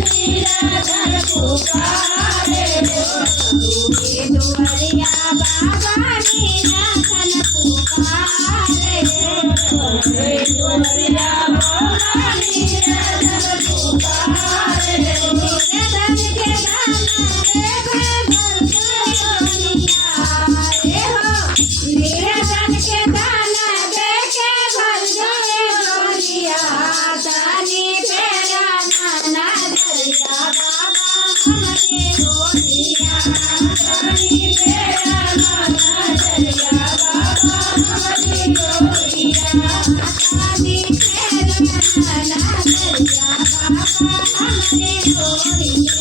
निराधन पुकारे दुवरिया बाबा निराधन पुकारे दुवरिया बाबा निराधन पुकारे निराधन के दाना देवे भरसोनिया निराधन के दाना देके भरसोनिया दानी तेरा नाना दरिया बाबा हमारे गोरिया दानी तेरा नाना दरिया बाबा हमारे गोरिया दानी तेरा नाना दरिया बाबा हमारे गोरिया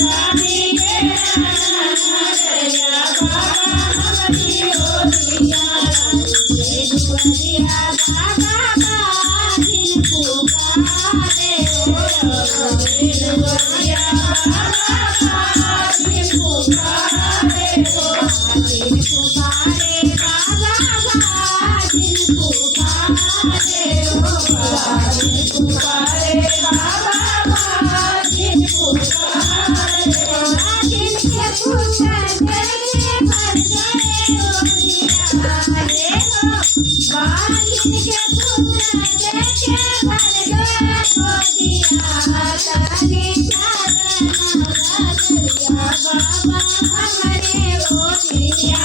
दानी तेरा नाना दरिया बाबा हमारे गोरिया दुवरिया बाबा दिन पुकारे दुवरिया बाबा दिन पुकारे दिन पुकारे बाबा दिन पुकारे दिन पुकारे बाबा दिन पुकारे दिन के पुकारे भर जाए गोरिया रे हो बालिन के पुकारे के भर जाए गोरिया ताने चारना दरिया बाबा हमारे गोरिया